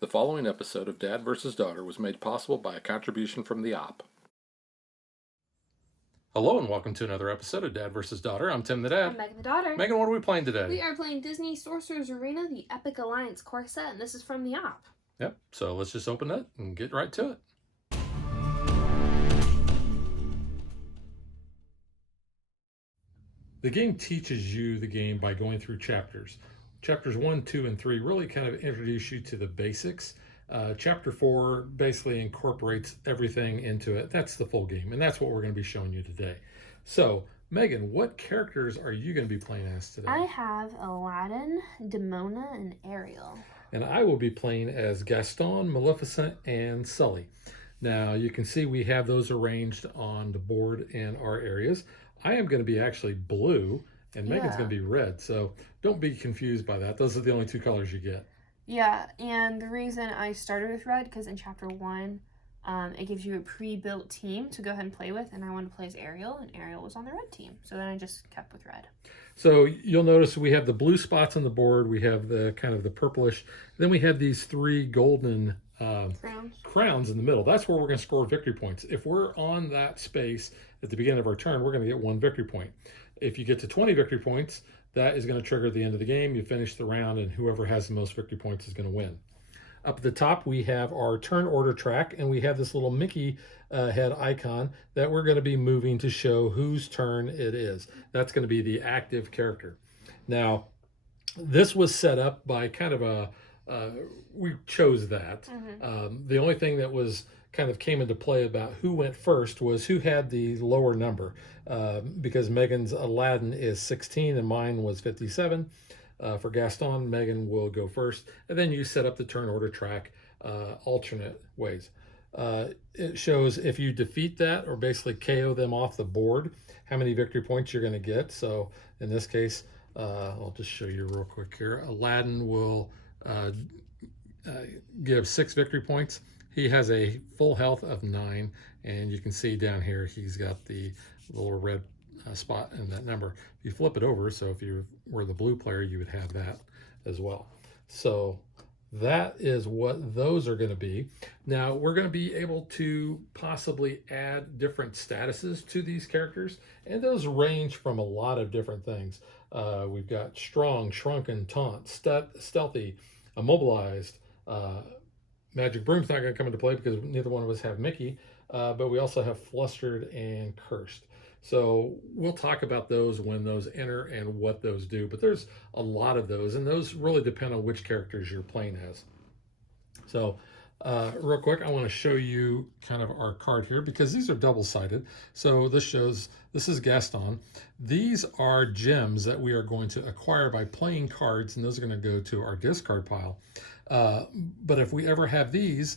The following episode of Dad vs. Daughter was made possible by a contribution from the op. Hello and welcome to another episode of Dad vs. Daughter. I'm Tim the Dad. I'm Megan the Daughter. Megan, what are we playing today? We are playing Disney Sorcerer's Arena, the Epic Alliance core set, and this is from the op. Yep, so let's just open it and get right to it. The game teaches you the game by going through chapters. Chapters 1, 2, and 3 really kind of introduce you to the basics. Chapter 4 basically incorporates everything into it. That's the full game, and that's what we're going to be showing you today. So, Megan, what characters are you going to be playing as today? I have Aladdin, Demona, and Ariel. And I will be playing as Gaston, Maleficent, and Sully. Now, you can see we have those arranged on the board in our areas. I am going to be actually blue, and Megan's going to be red, so don't be confused by that. Those are the only two colors you get. Yeah, and the reason I started with red, because in Chapter 1, it gives you a pre-built team to go ahead and play with, and I wanted to play as Ariel, and Ariel was on the red team, so then I just kept with red. So you'll notice we have the blue spots on the board, we have the kind of the purplish, then we have these three golden crowns in the middle. That's where we're going to score victory points. If we're on that space at the beginning of our turn, we're going to get 1 victory point. If you get to 20 victory points, that is going to trigger the end of the game. You finish the round, and whoever has the most victory points is going to win. Up at the top, we have our turn order track, and we have this little Mickey head icon that we're going to be moving to show whose turn it is. That's going to be the active character. Now, this was set up by kind of a, we chose that. The only thing that was kind of came into play about who went first was who had the lower number, because Megan's Aladdin is 16 and mine was 57. For Gaston, Megan will go first, and then you set up the turn order track alternate ways. It shows if you defeat that or basically KO them off the board, how many victory points you're going to get. So in this case, I'll just show you real quick here. Aladdin will give 6 victory points. He has a full health of 9, and you can see down here he's got the little red spot in that number. If you flip it over, so if you were the blue player, you would have that as well. So that is what those are going to be. Now we're going to be able to possibly add different statuses to these characters, and those range from a lot of different things. We've got strong, shrunken, taunt, stealthy, immobilized. Magic Broom's not going to come into play because neither one of us have Mickey, but we also have flustered and cursed. So we'll talk about those when those enter and what those do, but there's a lot of those, and those really depend on which characters you're playing as. So real quick, I want to show you kind of our card here because these are double-sided. So this shows, this is Gaston. These are gems that we are going to acquire by playing cards, and those are going to go to our discard pile. But if we ever have these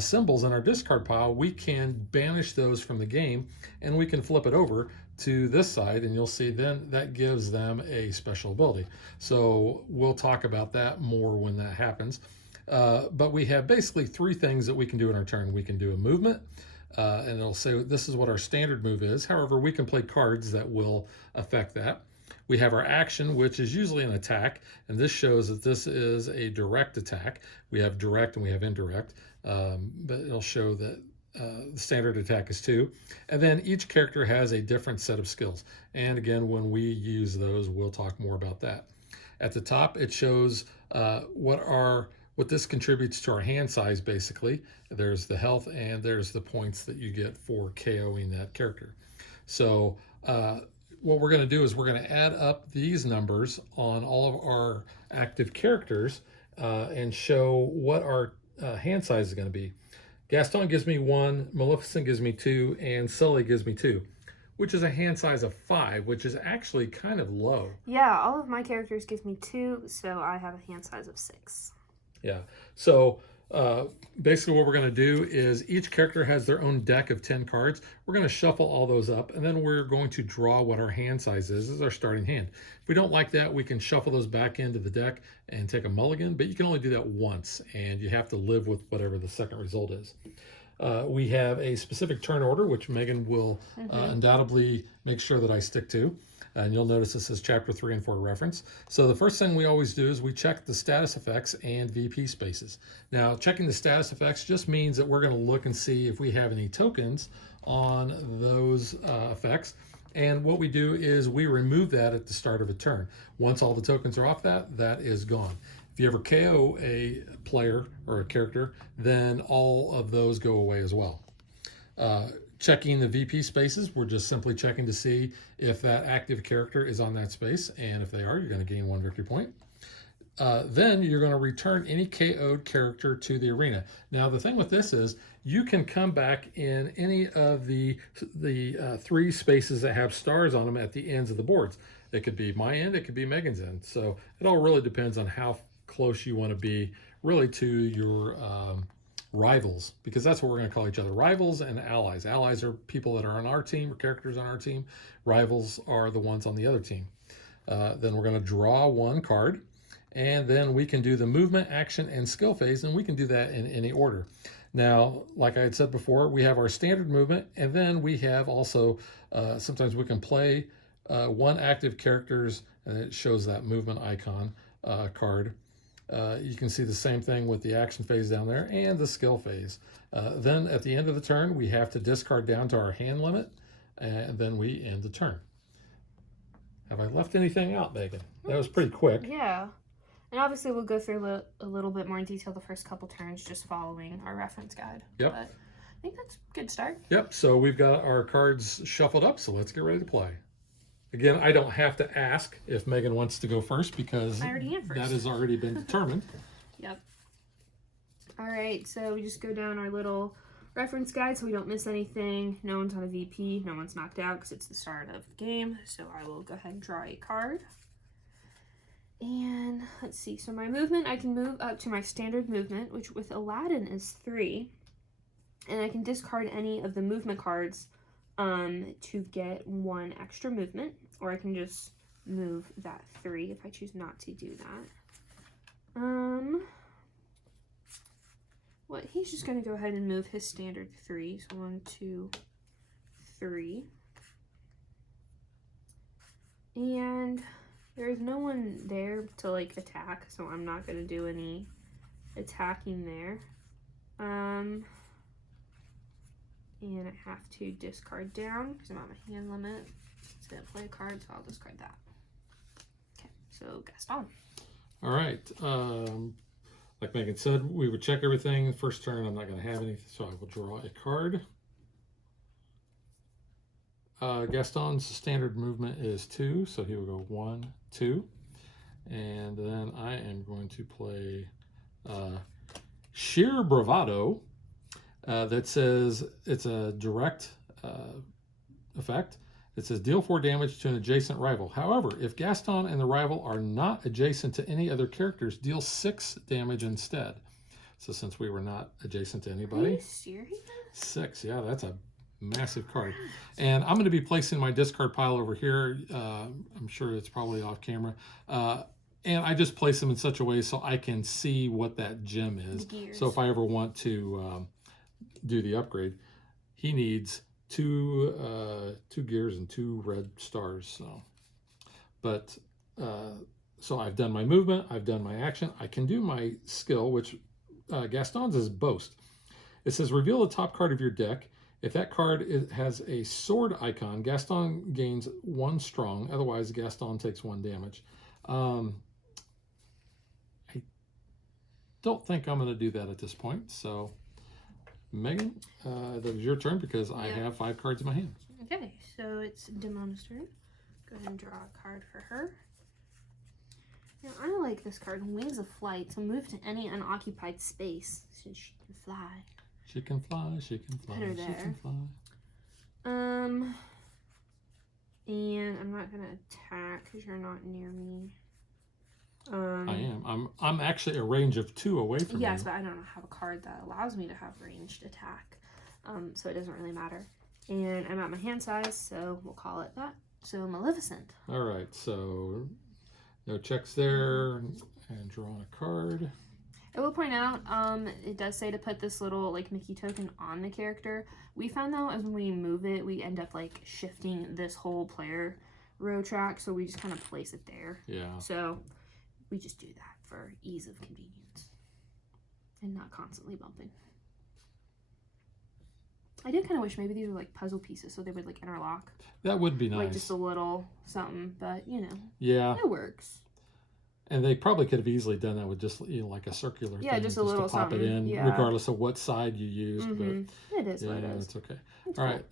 symbols in our discard pile, we can banish those from the game, and we can flip it over to this side, and you'll see then that gives them a special ability. So we'll talk about that more when that happens. But we have basically 3 things that we can do in our turn. We can do a movement, and it'll say this is what our standard move is. However, we can play cards that will affect that. We have our action, which is usually an attack, and this shows that this is a direct attack. We have direct and we have indirect, but it'll show that the standard attack is 2. And then each character has a different set of skills. And again, when we use those, we'll talk more about that. At the top, it shows what this contributes to our hand size, basically. There's the health and there's the points that you get for KOing that character. So what we're going to do is we're going to add up these numbers on all of our active characters and show what our hand size is going to be. Gaston gives me 1, Maleficent gives me 2, and Sully gives me 2, which is a hand size of 5, which is actually kind of low. Yeah, all of my characters give me 2, so I have a hand size of 6. Yeah, so basically what we're going to do is each character has their own deck of 10 cards. We're going to shuffle all those up, and then we're going to draw what our hand size is as our starting hand. If we don't like that, we can shuffle those back into the deck and take a mulligan, but you can only do that once, and you have to live with whatever the second result is. We have a specific turn order, which Megan will undoubtedly make sure that I stick to. And you'll notice this is chapter 3 and 4 reference. So the first thing we always do is we check the status effects and VP spaces. Now, checking the status effects just means that we're going to look and see if we have any tokens on those effects. And what we do is we remove that at the start of a turn. Once all the tokens are off that is gone. If you ever KO a player or a character, then all of those go away as well. Checking the VP spaces, we're just simply checking to see if that active character is on that space, and if they are, you're going to gain 1 victory point. Then you're going to return any KO'd character to the arena. Now the thing with this is you can come back in any of the 3 spaces that have stars on them at the ends of the boards. It could be my end, it could be Megan's end. So it all really depends on how close you want to be really to your rivals, because that's what we're going to call each other, rivals and allies. Allies are people that are on our team or characters on our team. Rivals are the ones on the other team. Then we're going to draw 1 card, and then we can do the movement, action, and skill phase, and we can do that in any order. Now, like I had said before, we have our standard movement, and then we have also, sometimes we can play 1 active characters, and it shows that movement icon card. You can see the same thing with the action phase down there and the skill phase. Then at the end of the turn, we have to discard down to our hand limit, and then we end the turn. Have I left anything out, Megan? That was pretty quick. Yeah. And obviously we'll go through a little bit more in detail the first couple turns, just following our reference guide. Yep. But I think that's a good start. Yep, so we've got our cards shuffled up, so let's get ready to play. Again, I don't have to ask if Megan wants to go first, because I already am first. that has already been determined. Yep. All right, so we just go down our little reference guide so we don't miss anything. No one's on a VP, no one's knocked out because it's the start of the game. So I will go ahead and draw a card. And let's see, so my movement, I can move up to my standard movement, which with Aladdin is 3. And I can discard any of the movement cards to get 1 extra movement, or I can just move that 3 if I choose not to do that. He's just going to go ahead and move his standard 3. So 1, 2, 3. And there's no one there to like attack, so I'm not going to do any attacking there. And I have to discard down because I'm on my hand limit. It's going to play a card, so I'll discard that. Okay, so Gaston. All right. Like Megan said, we would check everything. First turn, I'm not going to have anything, so I will draw a card. Gaston's standard movement is 2, so he will go 1, 2. And then I am going to play Sheer Bravado. That says it's a direct effect. It says deal 4 damage to an adjacent rival. However, if Gaston and the rival are not adjacent to any other characters, deal 6 damage instead. So since we were not adjacent to anybody. Are you serious? 6, yeah, that's a massive card. And I'm going to be placing my discard pile over here. I'm sure it's probably off camera. And I just place them in such a way so I can see what that gem is. So if I ever want to do the upgrade, he needs 2 gears and 2 red stars. So I've done my movement, I've done my action. I can do my skill, which Gaston's is Boast. It says reveal the top card of your deck. If that card has a sword icon, Gaston gains 1 strong. Otherwise, Gaston takes 1 damage. I don't think I'm going to do that at this point. So, Megan, that is your turn because I have 5 cards in my hand. Okay, so it's Demona's turn. Go ahead and draw a card for her. Now, I like this card, Wings of Flight. So move to any unoccupied space since she can fly. She can fly, she can fly, she can fly. And I'm not going to attack because you're not near me. I am. I'm actually a range of 2 away from you. Yes, but I don't have a card that allows me to have ranged attack. So it doesn't really matter. And I'm at my hand size, so we'll call it that. So Maleficent. All right, so no checks there, and drawing a card. I will point out, it does say to put this little like Mickey token on the character. We found though, as when we move it, we end up like shifting this whole player row track, so we just kind of place it there. Yeah. So we just do that for ease of convenience and not constantly bumping. I did kind of wish maybe these were like puzzle pieces so they would like interlock. That would be nice. Like just a little something, but you know. Yeah. It works. And they probably could have easily done that with just, you know, like a circular thing. Just a little to pop something. it in, Yeah. regardless of what side you use. But it is yeah, what it is. it's okay. It's All right.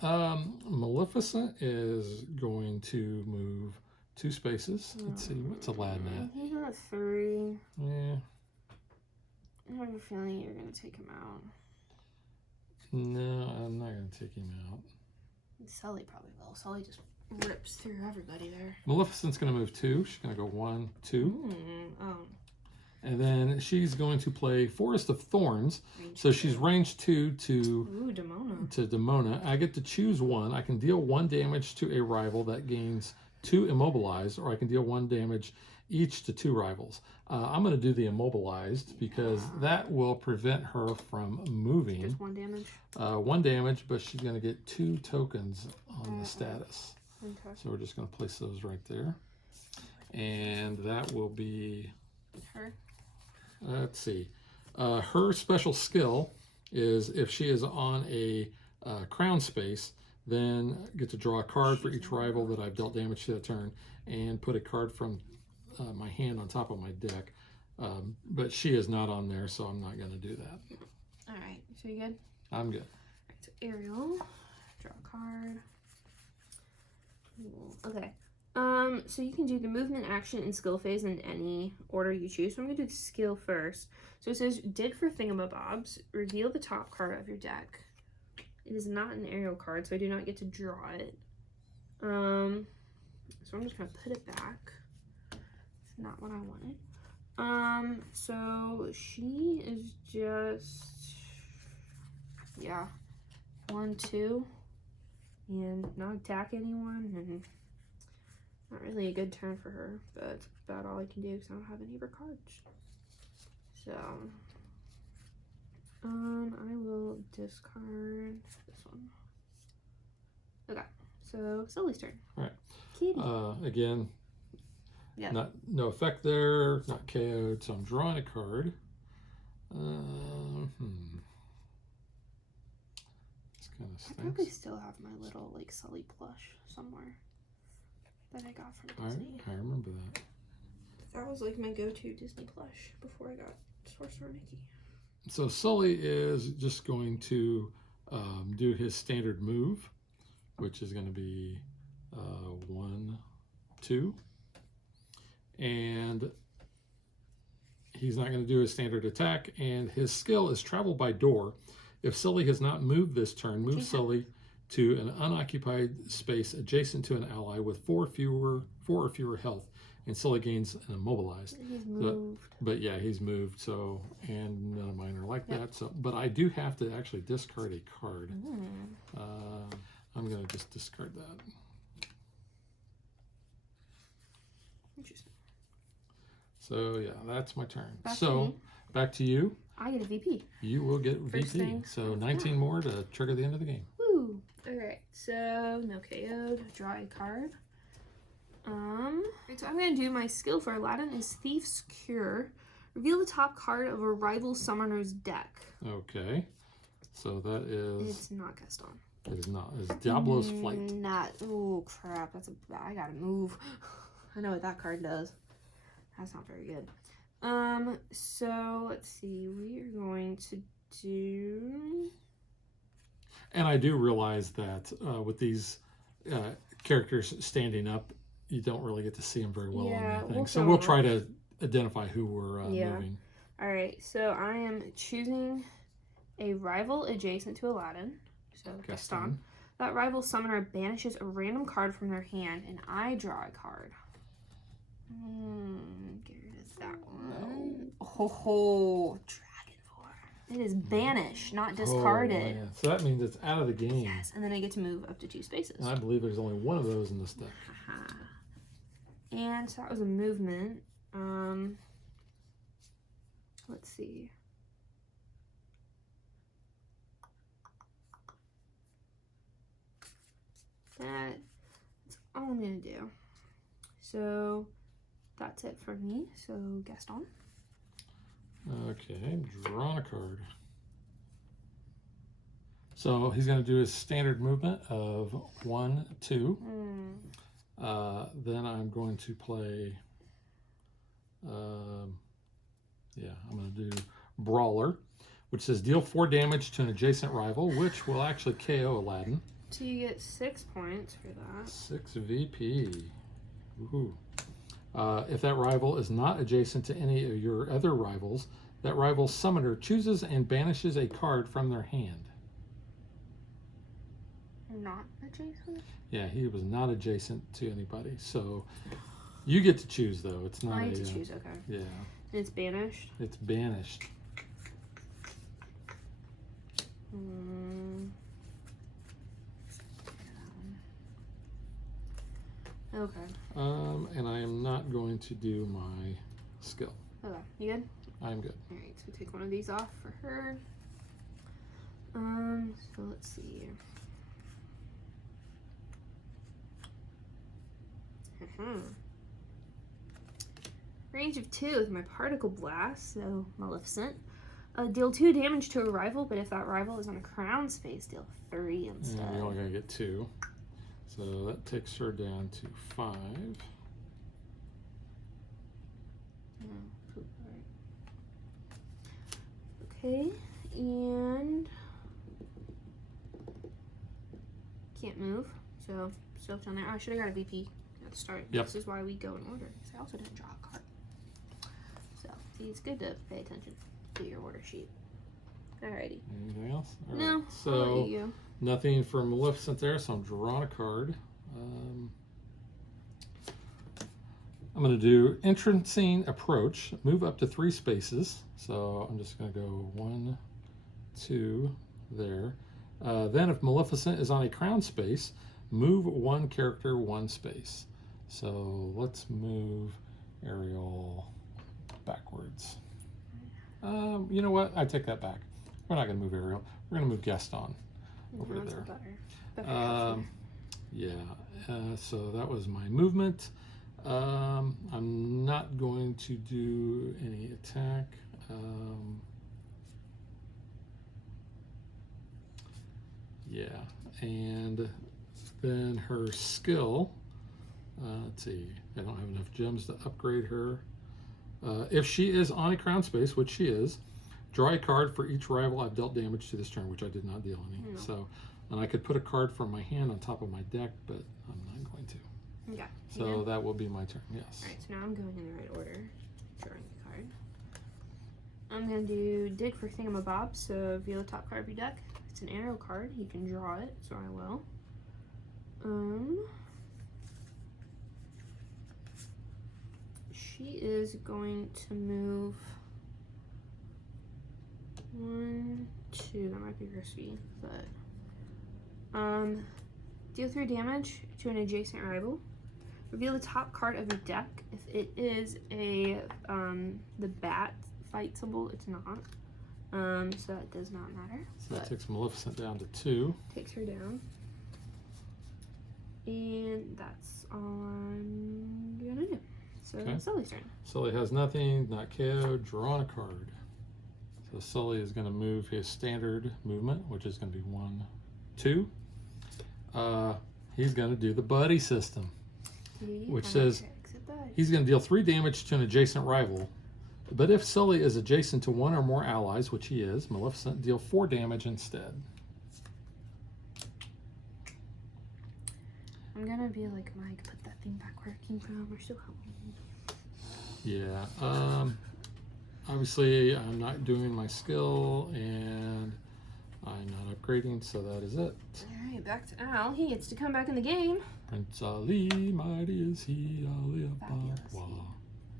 Maleficent is going to move 2 spaces. Let's see, what's Aladdin at? He's at 3. Yeah. I have a feeling you're going to take him out. No, I'm not going to take him out. Sully probably will. Sully just rips through everybody there. Maleficent's going to move 2. She's going to go 1, 2. Oh. And then she's going to play Forest of Thorns. So she's range 2 to Demona. I get to choose one. I can deal 1 damage to a rival that gains 2 immobilized, or I can deal 1 damage each to 2 rivals. I'm going to do the immobilized because that will prevent her from moving. Just 1 damage? 1 damage, but she's going to get 2 tokens on the status. Okay. So we're just going to place those right there. And that will be her. Let's see. Her special skill is if she is on a crown space, then get to draw a card for each rival that I've dealt damage to that turn and put a card from my hand on top of my deck. But she is not on there, so I'm not going to do that. All right. So you good? I'm good. All right, so Ariel, draw a card. Okay. So you can do the movement, action, and skill phase in any order you choose. So I'm going to do the skill first. So it says, dig for thingamabobs. Reveal the top card of your deck. It is not an Ariel card, so I do not get to draw it. So I'm just going to put it back. It's not what I wanted. So she is just, yeah, 1, 2, and not attack anyone, and not really a good turn for her, but it's about all I can do because I don't have any of her cards. So, I will discard this one. Okay, so Sully's turn. All right. Kitty. Again, Yeah. No effect there, not KO'd, so I'm drawing a card. This kind of I probably stinks. still have my little like Sully plush somewhere that I got from Disney. I remember that. That was like my go-to Disney plush before I got Sorcerer Mickey. So Sully is just going to do his standard move, which is going to be 1, 2. And he's not going to do his standard attack. And his skill is travel by door. If Sully has not moved this turn, move Sully to an unoccupied space adjacent to an ally with 4 or fewer health, and Sully gains an immobilized. He's moved. But yeah, he's moved. So, and none of mine are like that. So, but I do have to actually discard a card. I'm going to just discard that. Interesting. So yeah, that's my turn. Back to me. Back to you. I get a VP. You will get First VP. thing. So 19 more to trigger the end of the game. Woo! Alright, so no KO'd. Draw a card. So I'm gonna do my skill for Aladdin is Thief's Cure. Reveal the top card of a rival summoner's deck. Okay. So that is. It's not Gaston. It is not. It's Diablo's Flight. Not. Oh crap! I gotta move. I know what that card does. That's not very good. So let's see. We are going to do. And I do realize that with these characters standing up, you don't really get to see them very well on anything. So we'll try to identify who we're moving. All right. So I am choosing a rival adjacent to Aladdin. So Gaston. That rival summoner banishes a random card from their hand, and I draw a card. Get rid of that one. Oh, Dragon Form. It is banished, not discarded. Oh, so that means it's out of the game. Yes, and then I get to move up to 2 spaces. And I believe there's only one of those in this deck. And so that was a movement. Let's see. That's all I'm gonna do. So that's it for me. So Gaston. Okay, drawing a card. So he's going to do his standard movement of 1, 2. Then I'm going to play, I'm going to do Brawler, which says deal 4 damage to an adjacent rival, which will actually KO Aladdin. So you get 6 points for that. 6 VP. Woohoo. If that rival is not adjacent to any of your other rivals, that rival's summoner chooses and banishes a card from their hand. Not adjacent? Yeah, he was not adjacent to anybody. So you get to choose, though. It's not. I get to choose, okay. Yeah. And it's banished? It's banished. Okay. And I am not going to do my skill. Okay, you good? I'm good. All right, so take one of these off for her. So let's see here. Range of 2 with my particle blast, so Maleficent. Deal 2 damage to a rival, but if that rival is on a crown space, deal 3 instead. And you're only going to get 2. So that takes her down to 5. Okay, and can't move, so still down there. Oh, I should have got a VP at the start. Yep. This is why we go in order, because I also didn't draw a card. So, see, it's good to pay attention to your order sheet. Alrighty. Anything else? All No, right. I'll let So you go. nothing for Maleficent there, so I'm drawing a card. I'm going to do Entrancing Approach, move up to 3 spaces. So I'm just going to go 1, 2, there. Then if Maleficent is on a crown space, move 1 character 1 space. So let's move Ariel backwards. You know what? I take that back. We're not going to move Ariel. We're going to move Gaston over That's there. better. So that was my movement. I'm not going to do any attack. And then her skill, let's see, I don't have enough gems to upgrade her. If she is on a crown space, which she is, draw a card for each rival I've dealt damage to this turn, which I did not deal any. No. So, and I could put a card from my hand on top of my deck, but I'm not going to. Yeah. So that will be my turn, yes. Alright, so now I'm going in the right order. Drawing the card. I'm going to do Dig for Thingamabob, so reveal the top card of your deck. It's an arrow card. You can draw it, so I will. She is going to move 1, 2. That might be risky, but deal 3 damage to an adjacent rival. Reveal the top card of your deck. If it is a the bat fight symbol, it's not. So that does not matter. So that takes Maleficent down to 2. Takes her down. And that's all I'm gonna do. So Okay. Sully's turn. Sully has nothing, not KO, drawn a card. So Sully is going to move his standard movement, which is going to be 1, 2. He's going to do the buddy system, which says he's going to deal 3 damage to an adjacent rival. But if Sully is adjacent to 1 or more allies, which he is, Maleficent, deal 4 damage instead. I'm gonna be like Mike, put that thing back where it came from, or so help me. Yeah. Obviously, I'm not doing my skill, and I'm not upgrading, so that is it. Alright, back to Al. He gets to come back in the game. Prince Ali, mighty is he, Ali Fabulous. Wow.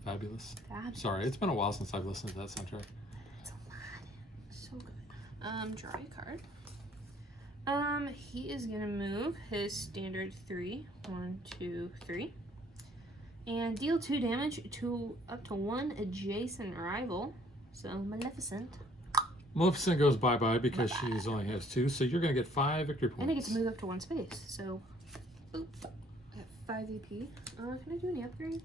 Fabulous. Fabulous. Sorry, it's been a while since I've listened to that soundtrack. It's Aladdin. So good. Draw a card. He is gonna move his standard 3. 1, 2, 3. And deal 2 damage to up to 1 adjacent rival. So Maleficent. Maleficent goes bye-bye because she only has 2, so you're going to get 5 victory points. And I get to move up to 1 space. So, boop. I have 5 VP. Can I do any upgrades?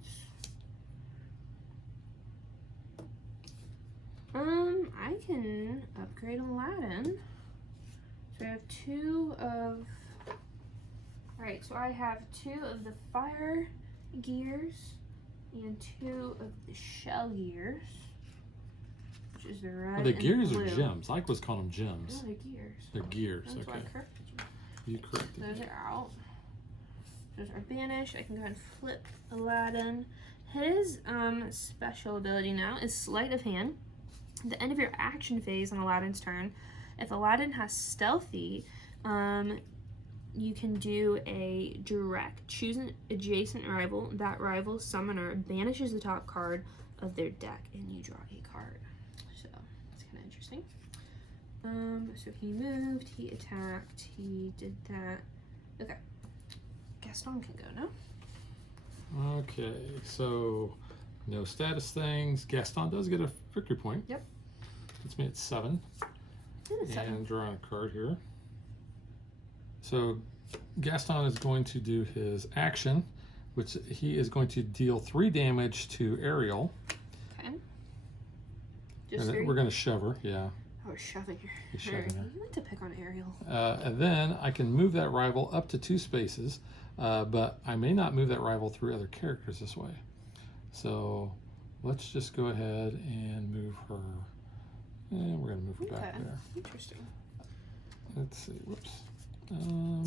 I can upgrade Aladdin. So I have 2 of... Alright, so I have 2 of the fire gears and 2 of the shell gears. Which is the red Well, the and gears blue. are gems. I was calling them gems. No, they're gears. They're gears, That's why okay. I corrected you. You corrected Those me. are out. Those are banished. I can go ahead and flip Aladdin. His special ability now is Sleight of Hand. At the end of your action phase on Aladdin's turn, if Aladdin has Stealthy, you can do a direct. Choose an adjacent rival. That rival's summoner banishes the top card of their deck, and you draw a card. So it's kind of interesting. So he moved, he attacked, he did that. Okay. Gaston can go now. Okay, so no status things. Gaston does get a victory point. Yep. Puts me at 7. And a 7. And drawing a card here. So Gaston is going to do his action, which he is going to deal 3 damage to Ariel. Okay. And Just then 3? we're going to shove her, yeah. Oh, shoving her. He's shoving her. You like to pick on Ariel. And then I can move that rival up to 2 spaces, but I may not move that rival through other characters this way. So let's just go ahead and move her. And we're going to move her back there. Interesting. Let's see. Whoops.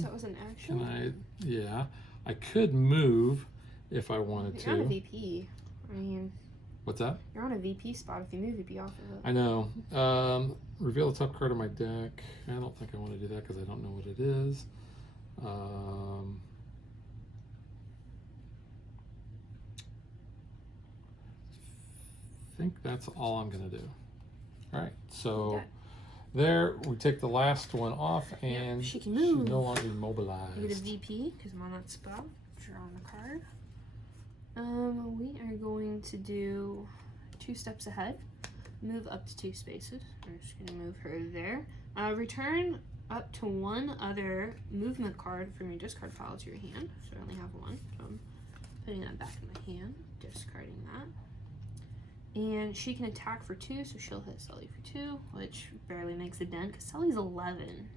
So it was an action? Can I? Yeah. I could move if I wanted You're on a to. VP. I mean, What's that? you're on a VP spot if you move VP off of it. I know. Reveal the top card of my deck. I don't think I want to do that because I don't know what it is. I think that's all I'm going to do. All right. So Okay. there we take the last one off, and she can she's move. no longer immobilized. I get a VP because I'm on that spot. Drawing a card. We are going to do 2 steps ahead. Move up to 2 spaces. We're just going to move her there. Return up to 1 other movement card from your discard pile to your hand. So I only have 1. So I'm putting that back in my hand. Discarding that. And she can attack for 2, so she'll hit Sully for 2, which barely makes a dent because Sully's 11.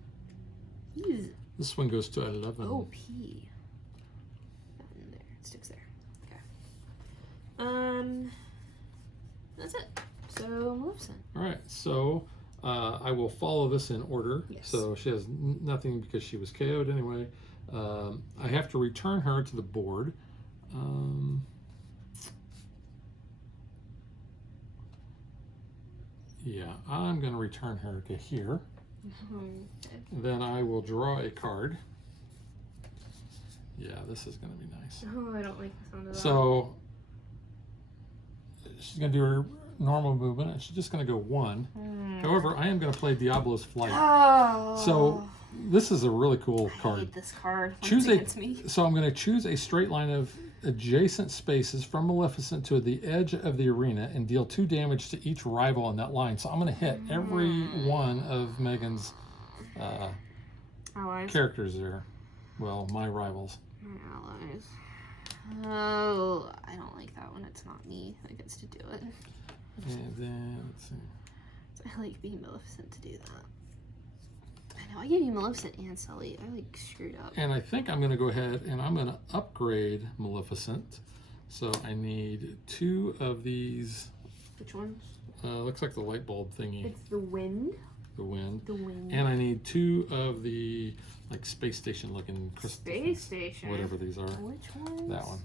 He's This one goes to 11. OP. That in there. It sticks there. Okay. That's it. So Maleficent. All right, so I will follow this in order. Yes. So she has nothing because she was KO'd anyway. I have to return her to the board. Yeah, I'm going to return her to here. Okay. Then I will draw a card. Yeah, this is going to be nice. Oh, I don't like the sound of that. So she's going to do her normal movement, and she's just going to go 1. However, I am going to play Diablo's Flight. Oh. So this is a really cool I card. hate this card. when Choose it's against me. So I'm going to choose a straight line of adjacent spaces from Maleficent to the edge of the arena and deal 2 damage to each rival on that line. So I'm going to hit every one of Megan's Allies. characters there. Well, my rivals. My allies. Oh, I don't like that when it's not me that gets to do it. And then, let's see. I like being Maleficent to do that. I know, I gave you Maleficent and Sully. I like screwed up. And I think I'm going to go ahead and I'm going to upgrade Maleficent. So I need 2 of these. Which ones? Looks like the light bulb thingy. It's the wind. The wind. The wind. And I need 2 of the like space station looking crystals. Space Station. Whatever these are. Which one? That one.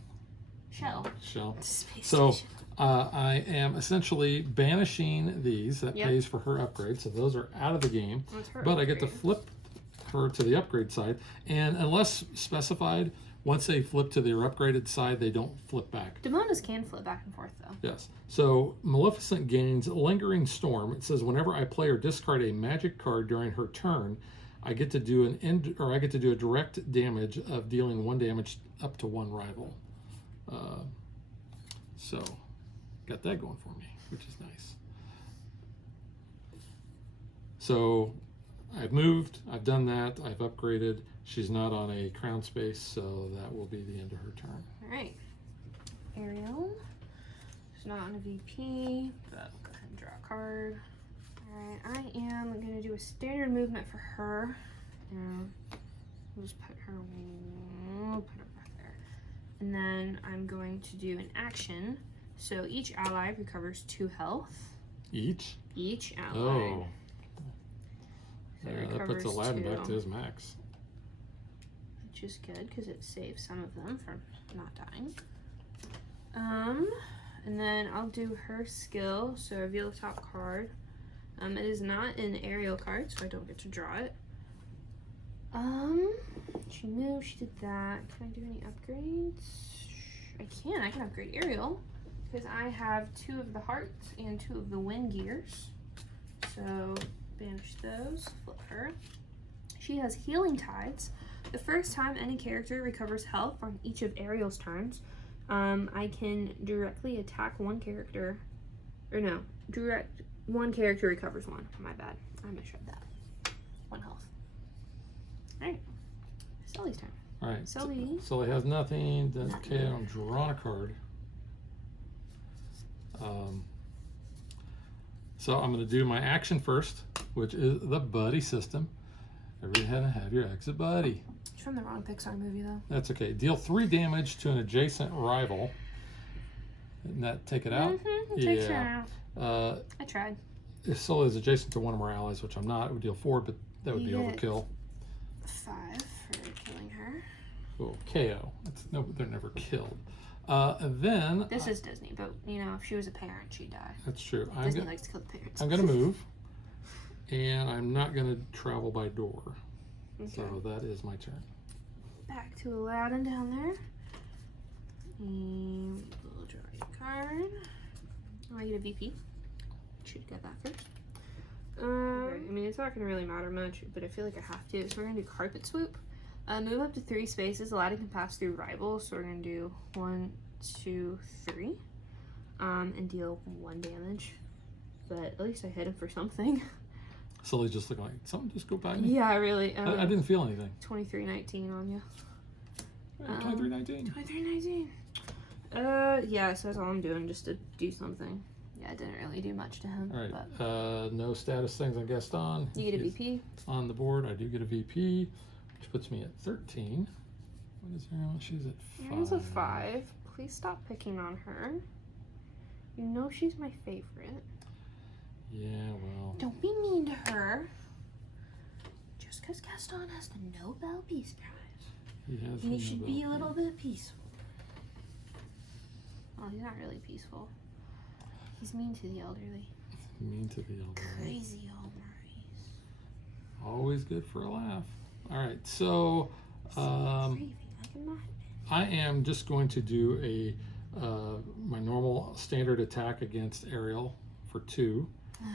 Shell. Shell. Space So Station. I am essentially banishing these. That Yep. pays for her upgrade. So those are out of the game. What's her But I get to upgrade? flip her to the upgrade side. And unless specified, once they flip to their upgraded side, they don't flip back. Demonas can flip back and forth though. Yes. So Maleficent gains Lingering Storm. It says whenever I play or discard a magic card during her turn, I get to do I get to do a direct damage of dealing 1 damage up to 1 rival. So got that going for me, which is nice. So I've moved, I've done that, I've upgraded. She's not on a crown space, so that will be the end of her turn. All right. Ariel. She's not on a VP, but we'll go ahead and draw a card. Alright, I am going to do a standard movement for her. We'll just put her right there. And then I'm going to do an action. So each ally recovers 2 health. Each? Each ally. Oh. So That puts Aladdin 2, back to his max. which is good because it saves some of them from not dying. And then I'll do her skill. So reveal the top card. It is not an aerial card, so I don't get to draw it. She moved, she did that. Can I do any upgrades? I can upgrade Ariel because I have 2 of the hearts and 2 of the wind gears. So banish those, flip her. She has healing tides. The first time any character recovers health on each of Ariel's turns, I can directly attack one character, or no, one character recovers 1. My bad, I misread that. 1 health. Alright, Sully's turn. Alright, Sully. Sully has nothing. Okay, I'm drawing a card. So I'm going to do my action first, which is the buddy system. Everybody had to have your exit buddy. It's from the wrong Pixar movie, though. That's okay. Deal 3 damage to an adjacent rival. Didn't that take it out? Mm-hmm, it takes her out. I tried. If Sully is adjacent to one of our allies, which I'm not, it would deal 4, but that would be overkill. 5 for killing her. Oh, KO. No, they're never killed. Then This is Disney, but you know, if she was a parent, she'd die. that's true. Disney likes to kill the parents. I'm going to move, and I'm not going to travel by door. Okay. So that is my turn. Back to Aladdin down there. And we'll draw a card. Oh, I get a VP. Should get that first. I mean, it's not going to really matter much, but I feel like I have to. So we're going to do Carpet Swoop. Move up to 3 spaces. Aladdin can pass through rivals. So we're going to do 1, 2, 3. And deal 1 damage. But at least I hit him for something. Sully's just looking like, something just go by me? Yeah, really. I didn't feel anything. 23-19 on you. 23-19. 23-19. Yeah, so that's all I'm doing, just to do something. Yeah, I didn't really do much to him. All right. But No status things on Gaston. you get a VP. On the board, I do get a VP, which puts me at 13. What is Ariel? She's at 5. Here's a 5. Please stop picking on her. You know she's my favorite. Yeah, well. Don't be mean to her. Just because Gaston has the Nobel Peace Prize, he should be a little bit peaceful. Oh, he's not really peaceful. He's mean to the elderly. Mean to the elderly. Crazy old Maurice. Always good for a laugh. All right, so I am just going to do a my normal standard attack against Ariel for 2. Oh,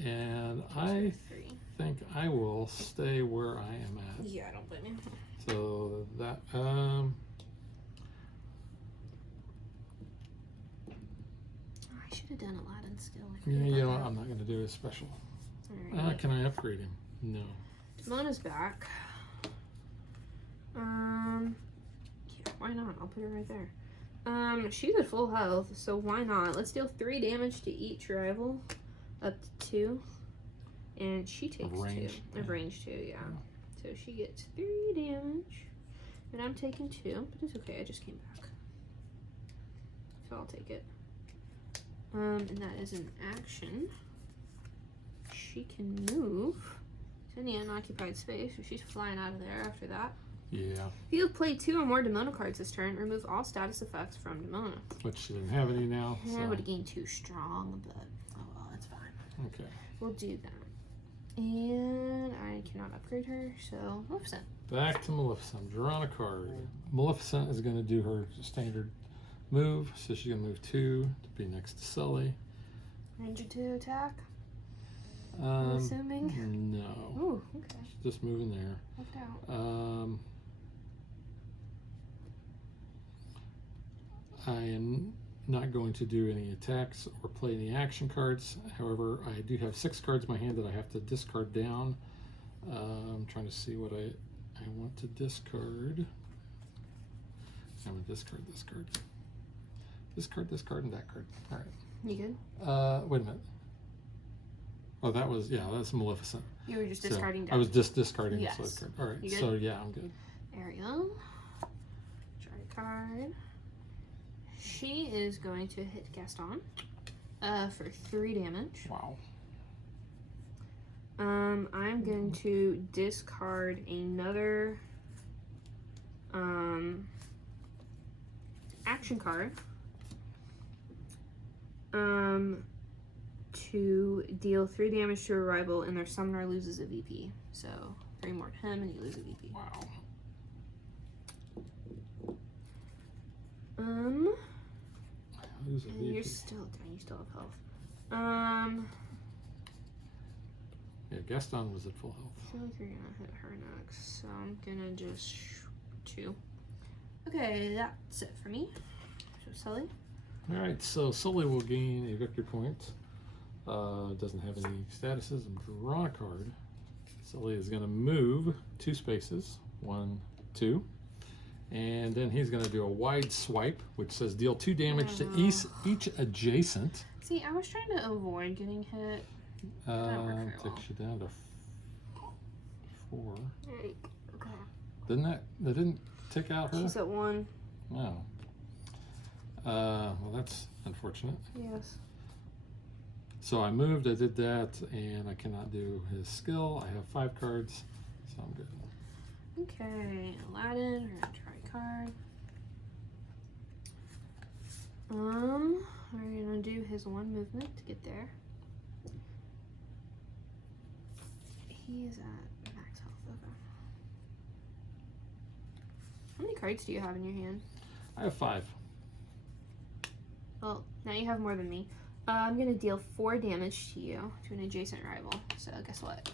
okay. And I think I will stay where I am at. Yeah, I don't blame you. So that I should have done Aladdin's skill. you know what? I'm not going to do a special. Alright. Can I upgrade him? No. Damona's back. Yeah, why not? I'll put her right there. She's at full health, so why not? Let's deal 3 damage to each rival, up to 2, and she takes 2. Of range 2, yeah. So she gets 3 damage, and I'm taking 2, but it's okay. I just came back, so I'll take it. And that is an action. She can move to any unoccupied space, so she's flying out of there after that. Yeah. If you have played 2 or more Demona cards this turn, remove all status effects from Demona. Which she didn't have any now. Yeah, So. I would have gained 2 strong, but oh well, that's fine. Okay. We'll do that. And I cannot upgrade her, so Maleficent. Back to Maleficent. I'm drawing a card. Maleficent is going to do her standard move, so she's going to move 2 to be next to Sully. Ranger 2 attack? I'm assuming? No. Ooh, okay. She's just moving there. Left out. not going to do any attacks or play any action cards. However, I do have 6 cards in my hand that I have to discard down. I'm trying to see what I want to discard. I'm going to discard this card. Discard this card and that card. All right. You good? Wait a minute. Oh, that was, yeah, that's Maleficent. You were just discarding I down. was just discarding Yes. this card. All right, You good? so yeah, I'm good. Ariel. Draw a card. She is going to hit Gaston for 3 damage. Wow. I'm going to discard another action card to deal 3 damage to a rival, and their summoner loses a VP. So 3 more to him, and you lose a VP. Wow. Lose a And VP. you still have health. Yeah, Gaston was at full health. I feel like you're gonna hit her next, so I'm gonna just 2. Okay, that's it for me. So Sully. All right, so Sully will gain a victory point. Doesn't have any statuses and draw a card. Sully is going to move 2 spaces, 1, 2, and then he's going to do a wide swipe, which says deal 2 damage to each adjacent. See, I was trying to avoid getting hit. That worked very well. Takes you down to 4. Okay. That didn't take out her? She's at 1. No. Well, that's unfortunate. Yes. So I moved, I did that, and I cannot do his skill. I have 5 cards, so I'm good. Okay, Aladdin, we're gonna try a card. We're gonna do his 1 movement to get there. He is at max health. Okay. How many cards do you have in your hand? I have 5. Well, now you have more than me. I'm gonna deal 4 damage to you, to an adjacent rival. So guess what?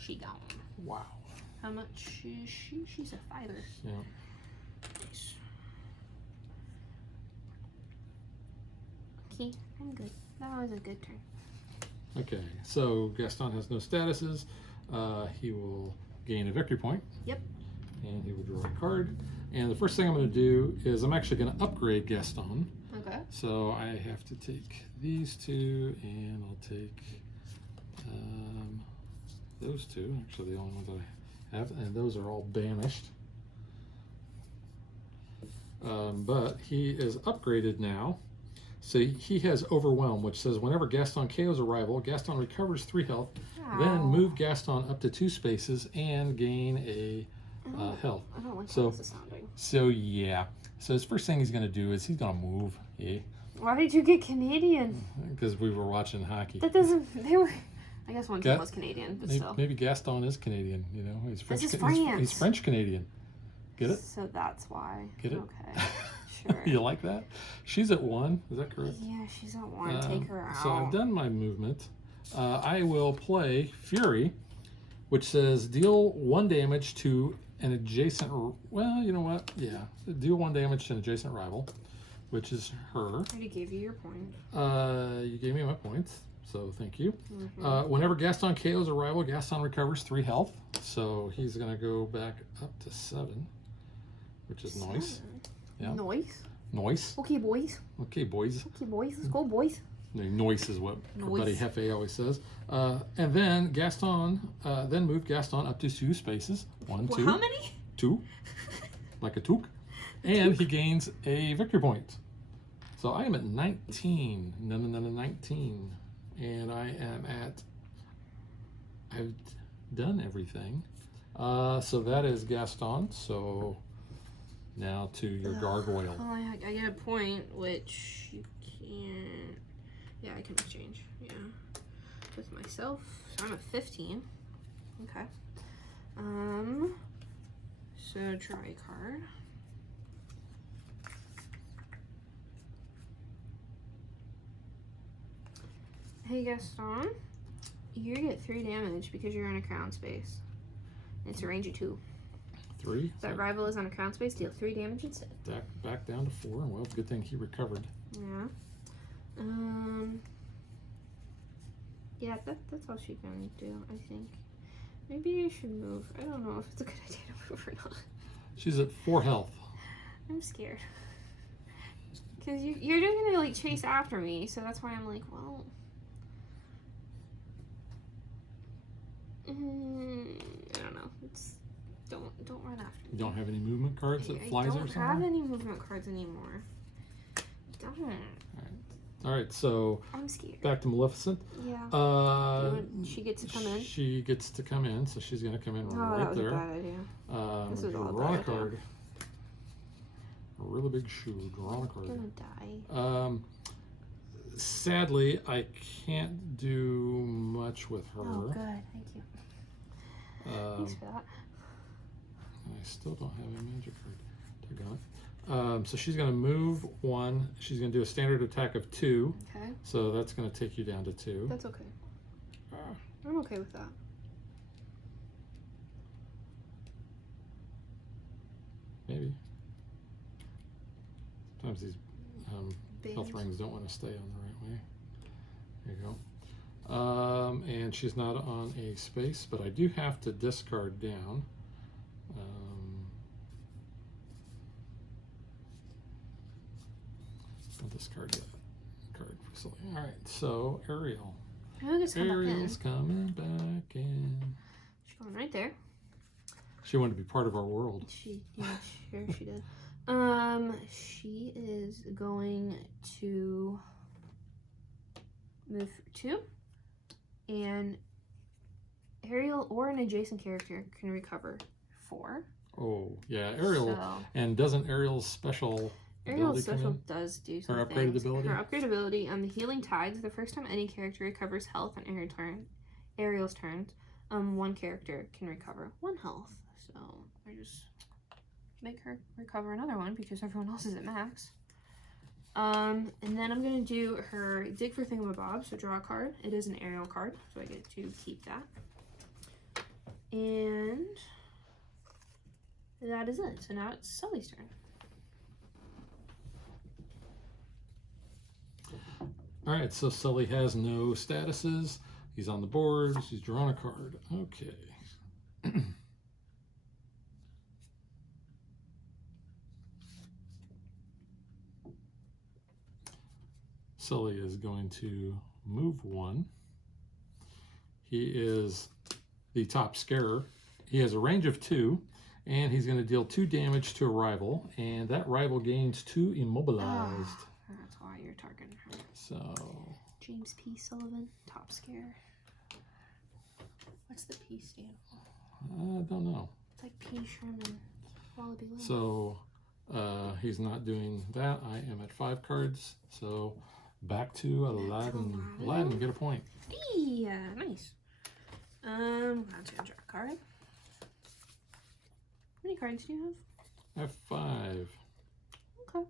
She gone. Wow. How much is she? She's a 5er. Yeah. Nice. Okay, I'm good. That was a good turn. Okay, so Gaston has no statuses. He will gain a victory point. Yep. And he will draw a card. And the first thing I'm going to do is I'm actually going to upgrade Gaston. Okay. So I have to take these 2, and I'll take those 2. Actually, the only ones I have, and those are all banished. But he is upgraded now. So he has Overwhelm, which says whenever Gaston KOs a rival, Gaston recovers 3 health. Then move Gaston up to 2 spaces and gain a health. I don't like So- how this is sounding. So yeah. So his first thing he's going to do is he's going to move. Yeah. Why did you get Canadian? Because we were watching hockey. That doesn't. They were. I guess one team Ga- was Canadian, but Maybe, still. maybe Gaston is Canadian. You know, he's French. is He's France. French Canadian. Get it? So that's why. Get it? Okay. Sure. You like that? She's at 1. Is that correct? Yeah, she's at 1. Take her out. So I've done my movement. I will play Fury, which says deal 1 damage to an adjacent. Well, you know what? Yeah, deal 1 damage to an adjacent rival, which is her. I already gave you your point. You gave me my points, so thank you. Mm-hmm. Whenever Gaston KOs a rival, Gaston recovers 3 health, so he's gonna go back up to 7, which is nice. Yeah. Noise. Noise. Okay, boys. Okay, boys. Okay, boys. Let's go, boys. Noise is what our buddy Noise. Hefe always says. And then Gaston, then move Gaston up to 2 spaces. 1, 2, How many? 2, like a toque. And he gains a victory point. So I am at 19. No, 19. And I am at, I've done everything. So that is Gaston. So now to your gargoyle. Oh, I get a point, which you can't. Yeah, I can exchange. Yeah, with myself. So I'm at 15. Okay. So try a card. Hey Gaston, you get 3 damage because you're in a crown space. It's a range of 2. 3. That rival is on a crown space, deal 3 damage instead. Back down to 4. Well, good thing he recovered. Yeah. Yeah, that's all she can do, I think. Maybe I should move. I don't know if it's a good idea to move or not. She's at 4 health. I'm scared. Because you're just gonna like chase after me, so that's why I'm like, well, I don't know. It's don't run after me. You don't have any movement cards that flies or something? I don't have any movement cards anymore. Don't. All right, so I'm scared. back to Maleficent. Yeah. She gets to come in. She gets to come in, so she's going to come in Oh, right that was there. a bad idea. This is all a draw bad a card. A really big shoe. Draw a card. I'm gonna die. Sadly, I can't do much with her. Oh, good. Thank you. Thanks for that. I still don't have a magic card. Doggone it. So she's going to move 1. She's going to do a standard attack of 2. Okay. So that's going to take you down to 2. That's okay. I'm okay with that. Maybe. Sometimes these health rings don't want to stay on the right way. There you go. And she's not on a space, but I do have to discard down. I'll discard that card for silly. All right, so Ariel. Ariel's coming back in. She's going right there. She wanted to be part of our world. She did. She is going to move 2, and Ariel or an adjacent character can recover 4. Oh yeah, Ariel. So, and doesn't Ariel's special Ariel's special does do some her upgraded things. ability? Her upgrade ability, the Healing Tides. The first time any character recovers health on Ariel's turn, one character can recover 1 health. So I just make her recover another one because everyone else is at max. And then I'm gonna do her Dig for Thingamabob. So draw a card. It is an Ariel card, so I get to keep that. And that is it. So now it's Sully's turn. All right, so Sully has no statuses. He's on the board. She's drawn a card. Okay. Sully is going to move 1. He is the top scarer. He has a range of 2, and he's going to deal 2 damage to a rival, and that rival gains 2 immobilized. That's why you're targeting her. So James P. Sullivan, top scare. What's the P stand for? I don't know. It's like P. Sherman, Wallaby Lane. So he's not doing that. I am at 5 cards. So back to Aladdin. Aladdin, get a point. Yeah, nice. I'm gonna draw a card. How many cards do you have? I have 5. Okay.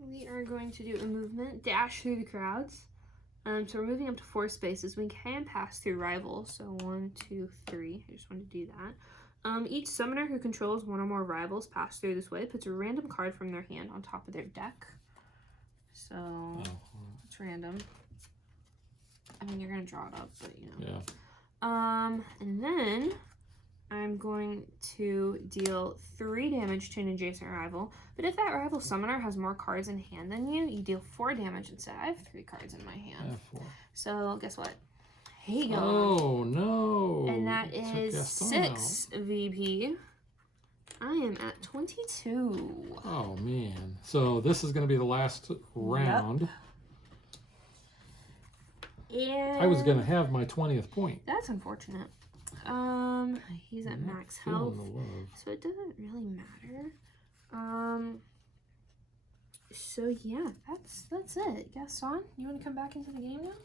We are going to do a movement, dash through the crowds. So we're moving up to 4 spaces. We can pass through rivals. So 1, 2, 3. I just wanted to do that. Each summoner who controls 1 or more rivals pass through this way puts a random card from their hand on top of their deck. So it's random. I mean, you're gonna draw it up, but you know. Yeah. And then I'm going to deal 3 damage to an adjacent rival. But if that rival summoner has more cards in hand than you, you deal 4 damage instead. I have 3 cards in my hand. I have 4. So guess what? Here you go. Oh no! And that is 6 VP. I am at 22. Oh man! So this is going to be the last round. Yep. And I was going to have my 20th point. That's unfortunate. He's at max health, so it doesn't really matter. So yeah, that's it. Gaston, you want to come back into the game now?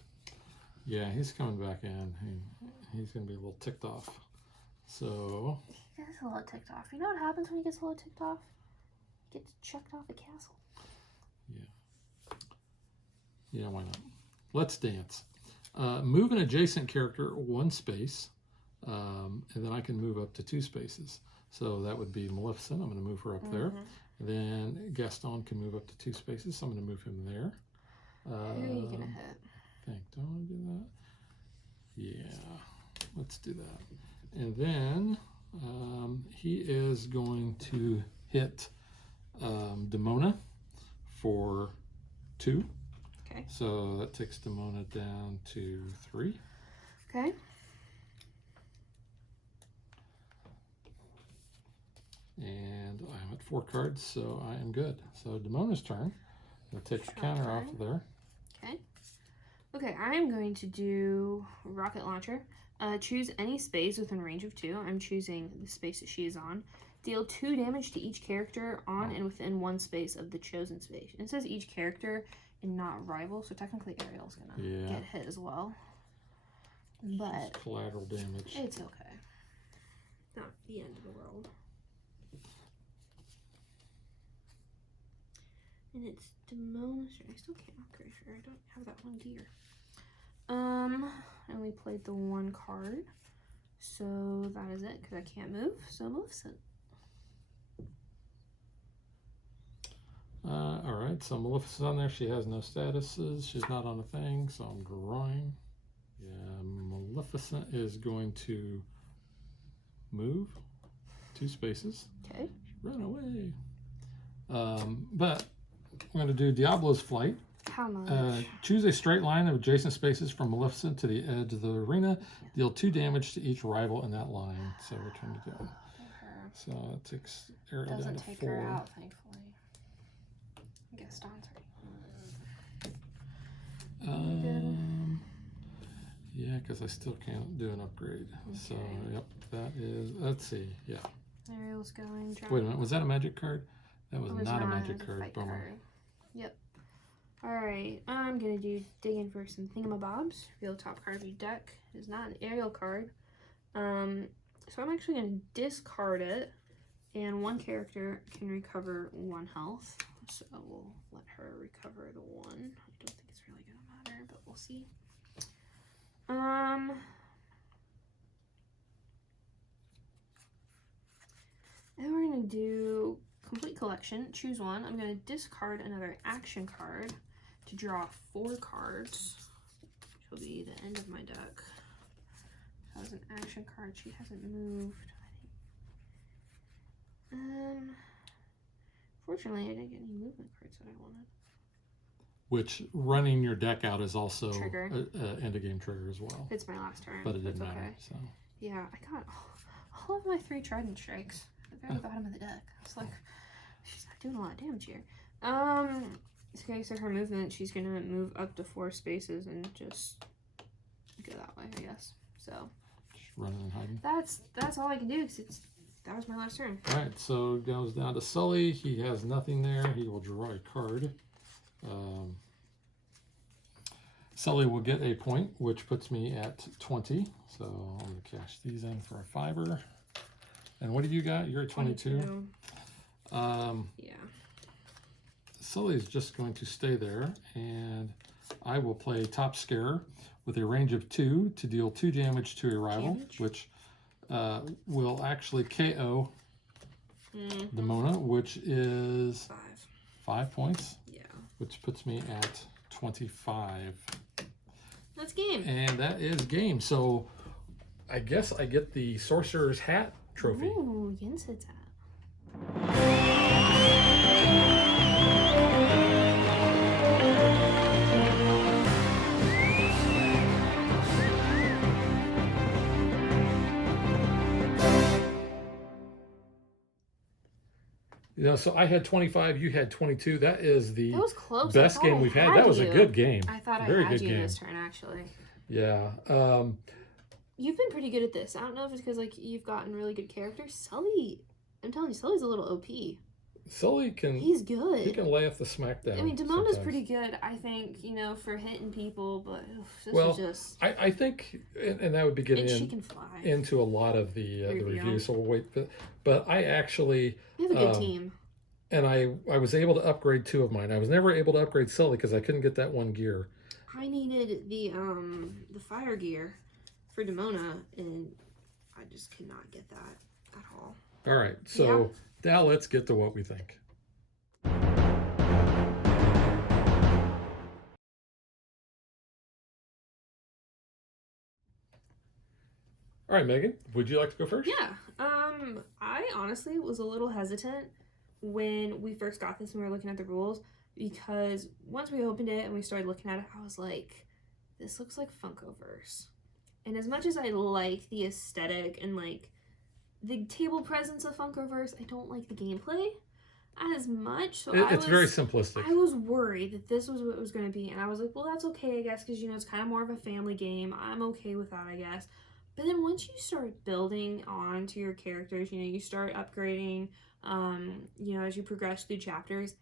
Yeah, he's coming back in. He's going to be a little ticked off. So He gets a little ticked off. You know what happens when he gets a little ticked off? He gets checked off the castle. Yeah. Yeah, why not? Let's dance. Move an adjacent character 1 space, and then I can move up to 2 spaces. So that would be Maleficent. I'm going to move her up there. Then Gaston can move up to 2 spaces, so I'm going to move him there. Who are you gonna hit? Don't want to do that. Yeah, let's do that. And then he is going to hit Demona for 2. Okay. So that takes Demona down to 3. Okay. And I'm at 4 cards, so I am good. So Demona's turn. I'll take the counter off of there. Okay. Okay, I'm going to do rocket launcher. Choose any space within range of 2. I'm choosing the space that she is on. Deal 2 damage to each character on and within 1 space of the chosen space. And it says each character and not rival, so technically Ariel's gonna get hit as well. But it's collateral damage. It's okay. Not the end of the world. And it's Demona. I still can't upgrade her. I don't have that 1 gear. I only played the 1 card. So that is it, because I can't move. So Maleficent. Alright, so Maleficent's on there. She has no statuses. She's not on a thing, so I'm drawing. Yeah, Maleficent is going to move 2 spaces. Okay. Run away. But I'm going to do Diablo's Flight. How much? Choose a straight line of adjacent spaces from Maleficent to the edge of the arena. Deal 2 damage to each rival in that line. So we're trying to go. So it takes Ariel down to 4. Doesn't take her out, thankfully. Gaston's right. Yeah, because I still can't do an upgrade. Okay. So, yep, that is, let's see, yeah. Ariel's going. Wait a minute, was that a magic card? That was not a magic a card. fight Bummer. card. Yep. Alright, I'm going to do dig in for some thingamabobs. Reveal top card of your deck. It is not an Ariel card. So I'm actually going to discard it. And 1 character can recover 1 health. So we'll let her recover the 1. I don't think it's really going to matter, but we'll see. And we're going to do complete collection. Choose 1. I'm going to discard another action card to draw 4 cards, which will be the end of my deck. That was an action card. She hasn't moved. Fortunately, I didn't get any movement cards that I wanted. Which running your deck out is also Trigger. a end of game trigger as well. It's my last turn. But it didn't That's matter. okay. So. Yeah, I got all of my 3 trident strikes at the very bottom of the deck. It's like, she's not doing a lot of damage here. Okay, so her movement, she's gonna move up to 4 spaces and just go that way, I guess. So Just running and hiding. that's all I can do, because that was my last turn. Alright, so it goes down to Sully. He has nothing there. He will draw a card. Sully will get a point, which puts me at 20. So I'm going to cash these in for a 5er. And what do you got? You're at 22. Yeah. Sully is just going to stay there, and I will play Top Scarer with a range of 2 to deal 2 damage to a rival, which will actually KO Demona, which is 5 points. Yeah. Which puts me at 25. That's game. And that is game. So I guess I get the Sorcerer's Hat trophy. Ooh, Yensid's hat. You know, so I had 25, you had 22. That is the That was close. best game we've had. That was a good game. I thought Very I had good you game. this turn, actually. Yeah. You've been pretty good at this. I don't know if it's because like you've gotten really good characters. Sully, I'm telling you, Sully's a little OP. Sully can. He's good. He can lay off the smackdown. I mean, Demona's pretty good, I think, you know, for hitting people, but this is just. I think, and that would be getting she can fly. into a lot of the reviews, so we'll wait. But I actually. We have a good team. And I was able to upgrade 2 of mine. I was never able to upgrade Sully because I couldn't get that 1 gear. I needed the fire gear for Demona, and I just could not get that at all. All right, so now let's get to what we think. All right, Megan, would you like to go first? Yeah. I honestly was a little hesitant when we first got this and we were looking at the rules, because once we opened it and we started looking at it, I was like, this looks like Funkoverse. And as much as I like the aesthetic and like the table presence of Funkoverse, I don't like the gameplay as much. So It's very simplistic. I was worried that this was what it was going to be, and I was like, well, that's okay, I guess, because it's kind of more of a family game. I'm okay with that, I guess. But then once you start building onto your characters, you start upgrading, as you progress through chapters,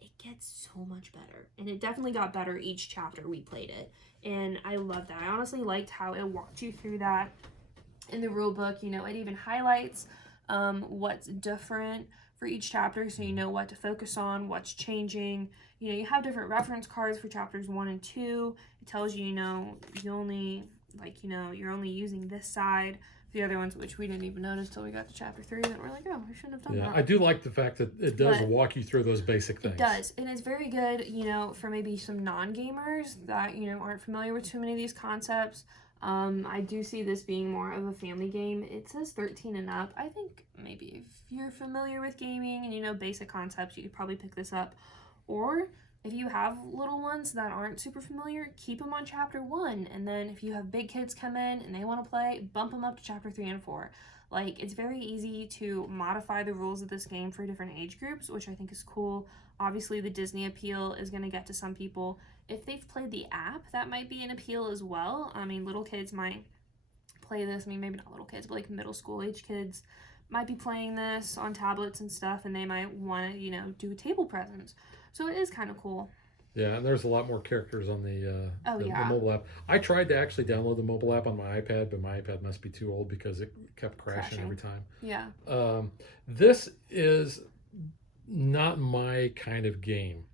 it gets so much better. And it definitely got better each chapter we played it. And I love that. I honestly liked how it walked you through that in the rule book. It even highlights what's different for each chapter, so you know what to focus on, what's changing. You have different reference cards for chapters 1 and 2. It tells you, you're only using this side. The other ones, which we didn't even notice till we got to chapter 3, that we're like, oh, we shouldn't have done that. Yeah, I do like the fact that it does walk you through those basic things. It does, and it's very good, for maybe some non-gamers that, aren't familiar with too many of these concepts. I do see this being more of a family game. It says 13 and up. I think maybe if you're familiar with gaming and basic concepts, you could probably pick this up. Or if you have little ones that aren't super familiar, keep them on chapter 1. And then if you have big kids come in and they want to play, bump them up to chapter 3 and 4. It's very easy to modify the rules of this game for different age groups, which I think is cool. Obviously, the Disney appeal is going to get to some people. If they've played the app, that might be an appeal as well. I mean, little kids might play this. I mean, maybe not little kids, but middle school age kids might be playing this on tablets and stuff, and they might want to, do a table presence. So it is kind of cool. Yeah, and there's a lot more characters on the mobile app. I tried to actually download the mobile app on my iPad, but my iPad must be too old because it kept crashing every time. Yeah. This is not my kind of game.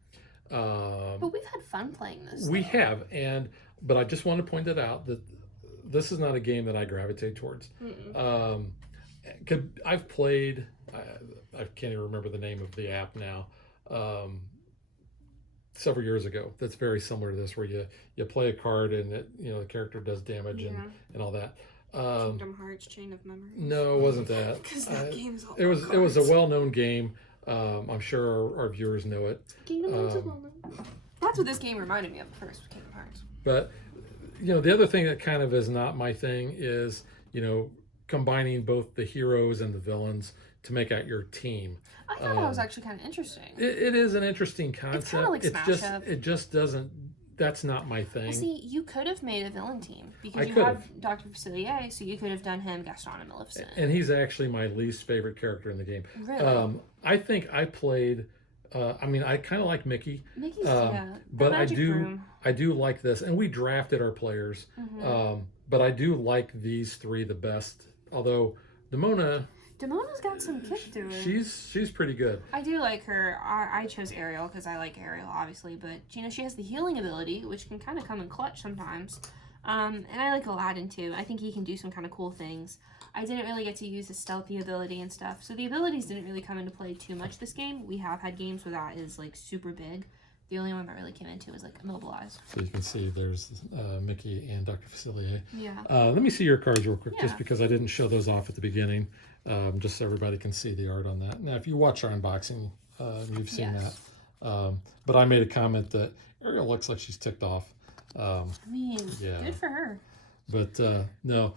But we've had fun playing this. We have, but I just want to point it out that this is not a game that I gravitate towards. I've played, I can't even remember the name of the app now, several years ago, that's very similar to this, where you play a card and the character does damage and all that. Kingdom Hearts Chain of Memories. No, it wasn't that. Because that game's all it was a well-known game. I'm sure our viewers know it. Kingdom Hearts is well-known. That's what this game reminded me of first, Kingdom Hearts. But the other thing that kind of is not my thing is combining both the heroes and the villains to make out your team. I thought that was actually kind of interesting. It is an interesting concept. It's kind of like Smash Up. It just doesn't. That's not my thing. Well, see, you could have made a villain team because you have Dr. Facilier, so you could have done him, Gaston, and Maleficent. And he's actually my least favorite character in the game. Really? I think I played. I kind of like Mickey. Mickey's but I do like this, and we drafted our players. But I do like these three the best. Although Demona's got some kick to her. She's pretty good. I do like her. I chose Ariel because I like Ariel, obviously. But she has the healing ability, which can kind of come in clutch sometimes. And I like Aladdin too. I think he can do some kind of cool things. I didn't really get to use his stealthy ability and stuff, so the abilities didn't really come into play too much this game. We have had games where that is super big. The only one that really came into was Immobilize. So you can see there's Mickey and Dr. Facilier. Yeah. Let me see your cards real quick, just because I didn't show those off at the beginning, just so everybody can see the art on that. Now, if you watch our unboxing, you've seen that. But I made a comment that Ariel looks like she's ticked off. Good for her. But no.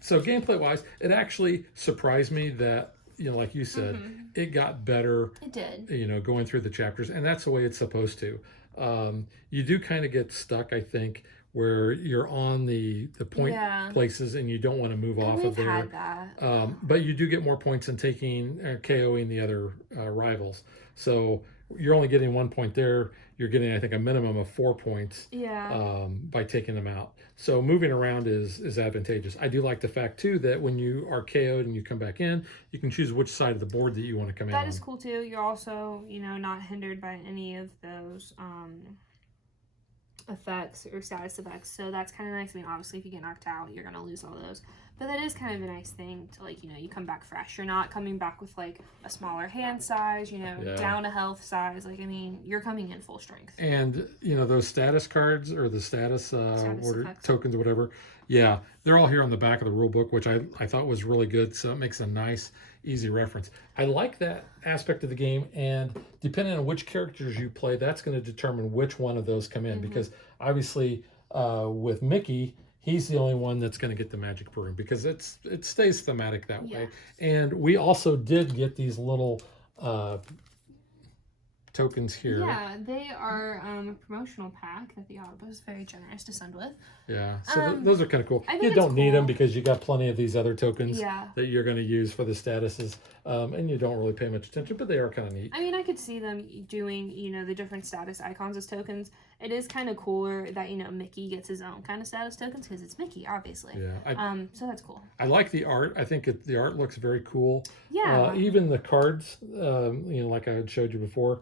So gameplay-wise, it actually surprised me that, like you said, it got better. It did. Going through the chapters, and that's the way it's supposed to. You do kind of get stuck, I think, where you're on the point places and you don't want to move off of there. Had that. But you do get more points in taking KOing the other rivals. So you're only getting 1 point there. You're getting, I think, a minimum of 4 points by taking them out. So moving around is advantageous. I do like the fact, too, that when you are KO'd and you come back in, you can choose which side of the board that you want to come in on. That is cool, too. You're also, not hindered by any of those effects or status effects. So that's kind of nice. Obviously, if you get knocked out, you're going to lose all those. But that is kind of a nice thing to, like, you come back fresh. You're not coming back with, like, a smaller hand size, down a health size. Like, I mean, you're coming in full strength. And, those status cards or the status order tokens or whatever, yeah, they're all here on the back of the rule book, which I thought was really good. So it makes a nice, easy reference. I like that aspect of the game. And depending on which characters you play, that's going to determine which one of those come in. Because obviously with Mickey, he's the only one that's going to get the magic broom because it stays thematic that way. And we also did get these little tokens here. Yeah, they are a promotional pack that the auto was very generous to send with. Yeah, so those are kind of cool. I think you it's don't need cool. them because you got plenty of these other tokens Yeah. that you're going to use for the statuses, and you don't really pay much attention, but they are kind of neat. I mean, I could see them doing, the different status icons as tokens. It is kind of cooler that, Mickey gets his own kind of status tokens because it's Mickey, obviously. Yeah. So that's cool. I like the art. I think the art looks very cool. Yeah. Even the cards, like I had showed you before,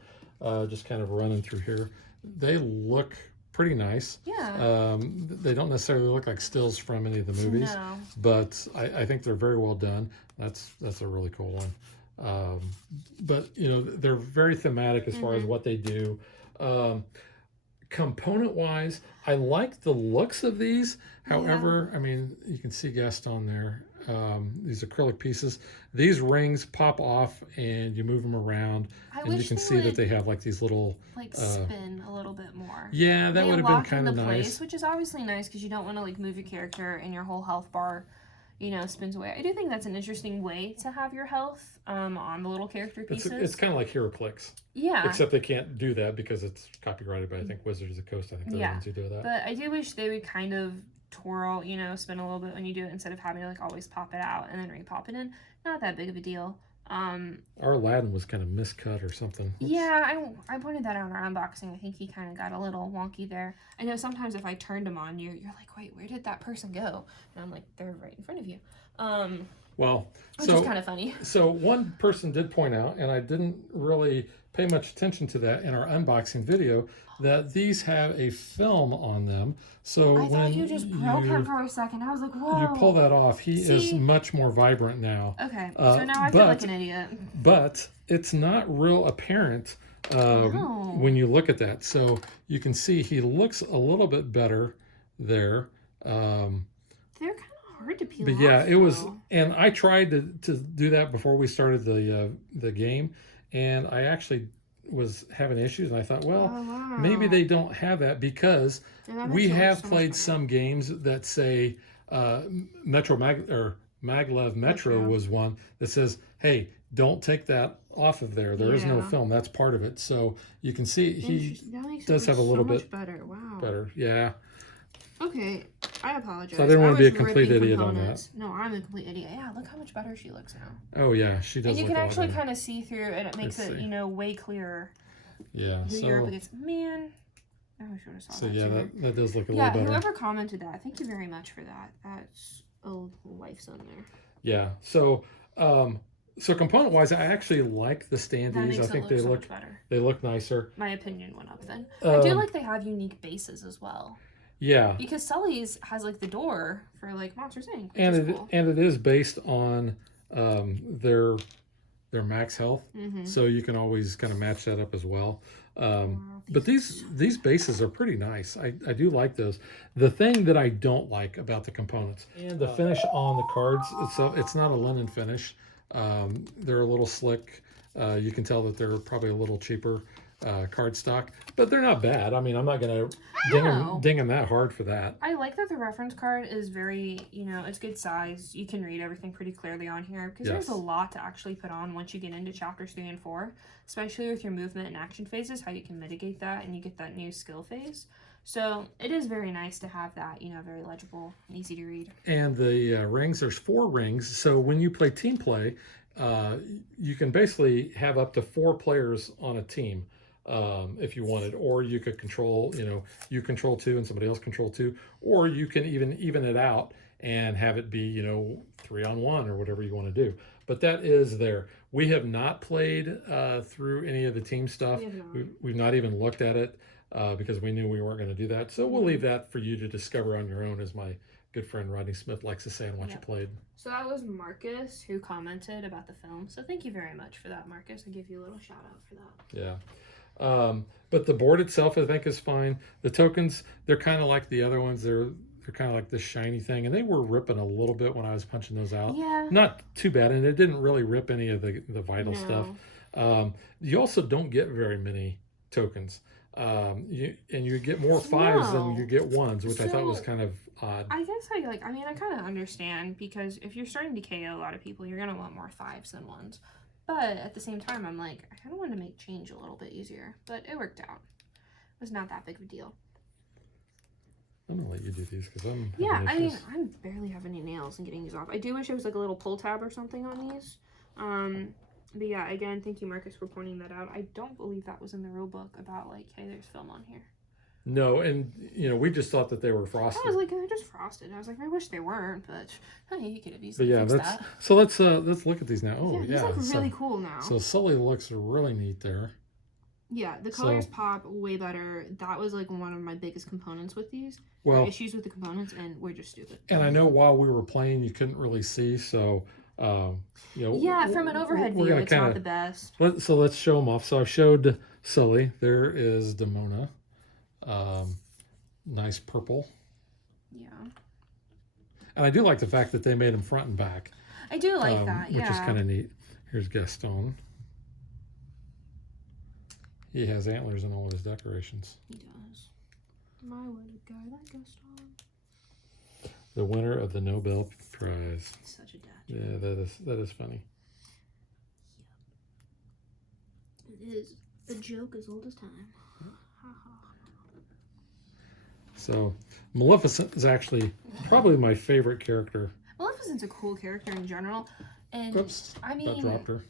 just kind of running through here, they look pretty nice. Yeah. They don't necessarily look like stills from any of the movies, but I think they're very well done. That's a really cool one. But they're very thematic as far as what they do. Component wise, I like the looks of these. However, I mean, you can see Gaston there. These acrylic pieces. These rings pop off and you move them around, and you can see that they have like these little spin a little bit more. Yeah, that would have been kind of nice. Place, which is obviously nice because you don't want to like move your character and your whole health bar, spins away. I do think that's an interesting way to have your health on the little character pieces. It's kind of like HeroClix. Yeah. Except they can't do that because it's copyrighted by I think Wizards of the Coast. I think they're the ones who do that. But I do wish they would kind of twirl, spin a little bit when you do it instead of having to like always pop it out and then re-pop it in. Not that big of a deal. Our Aladdin was kind of miscut or something. Oops. Yeah, I pointed that out in our unboxing. I think he kind of got a little wonky there. I know sometimes if I turned him on, you're like, wait, where did that person go? And I'm like, they're right in front of you. Which is kind of funny. So one person did point out, and I didn't really pay much attention to that in our unboxing video, that these have a film on them. So I thought you just broke him for a second. I was like, whoa. You pull that off. He is much more vibrant now. Okay, so now I feel like an idiot. But it's not real apparent when you look at that. So you can see he looks a little bit better there. They're kind of hard to peel off. But yeah, it was, and I tried to do that before we started the game, and I actually was having issues, and I thought, well, maybe they don't have that because we have played some games that say MacLeod Metro was one that says, hey, don't take that off of there. There is no film. That's part of it. So you can see he does have a little bit better. Wow. Better. Yeah. Okay, I apologize. So I didn't want to be a complete idiot on that. No, I'm a complete idiot. Yeah, look how much better she looks now. Oh yeah, she does. And you can actually kind of see through, and it makes it, way clearer. Yeah. Who you're up against. Man, I wish I would have saw that. Yeah, that does look a little better. Yeah, whoever commented that, thank you very much for that. That's a life's on there. Yeah. So, so component wise, I actually like the standees. I think they look nicer. My opinion went up then. I do like they have unique bases as well. Yeah. Because Sully's has like the door for like Monsters Inc. And it is based on their max health, so you can always kind of match that up as well. But these bases are pretty nice. I do like those. The thing that I don't like about the components and the finish on the cards, it's not a linen finish. They're a little slick. You can tell that they're probably a little cheaper cardstock, but they're not bad. I mean, I'm not gonna ding them that hard for that. I like that the reference card is very, it's good size. You can read everything pretty clearly on here because there's a lot to actually put on once you get into chapters 3 and 4, especially with your movement and action phases, how you can mitigate that and you get that new skill phase. So it is very nice to have that, very legible and easy to read. And the rings, there's 4 rings. So when you play team play, you can basically have up to 4 players on a team. If you wanted, or you could control, you control 2 and somebody else control 2, or you can even it out and have it be, 3-on-1 or whatever you want to do. But that is there. We have not played through any of the team stuff. We've not even looked at it because we knew we weren't going to do that. So we'll leave that for you to discover on your own, is my good friend Rodney Smith likes to say on Watch It Played. So that was Marcus who commented about the film. So thank you very much for that, Marcus. I give you a little shout out for that. Yeah. But the board itself, I think, is fine. The tokens, they're kind of like the other ones. They're kind of like this shiny thing, and they were ripping a little bit when I was punching those out. Yeah. Not too bad, and it didn't really rip any of the vital stuff. You also don't get very many tokens. You get more 5s than you get 1s, which I thought was kind of odd. I guess I kind of understand, because if you're starting to KO a lot of people, you're going to want more 5s than 1s. But at the same time, I'm like, I kind of wanted to make change a little bit easier. But it worked out. It was not that big of a deal. I'm going to let you do these because I'm... Yeah, I mean, I barely have any nails in getting these off. I do wish there was like a little pull tab or something on these. But yeah, again, thank you, Marcus, for pointing that out. I don't believe that was in the rule book about like, hey, there's film on here. No, and we just thought that they were frosted. I was like, they're just frosted. I was like, I wish they weren't, but hey, you could have easily fixed that. So let's look at these now. Oh yeah, these look really cool now. So Sully looks really neat there. Yeah, the colors pop way better. That was like one of my biggest components with these. Well, issues with the components, and we're just stupid. And I know while we were playing, you couldn't really see, so yeah, from an overhead view, it's not the best. So let's show them off. So I've showed Sully. There is Demona. Nice purple. Yeah. And I do like the fact that they made him front and back. I do like that, which is kind of neat. Here's Gaston. He has antlers in all of his decorations. He does. My, what a guy, that Gaston. The winner of the Nobel Prize. Such a dad. Yeah, that is funny. It is a joke as old as time. So, Maleficent is actually probably my favorite character. Maleficent's a cool character in general. And Oops, I mean, that dropped her.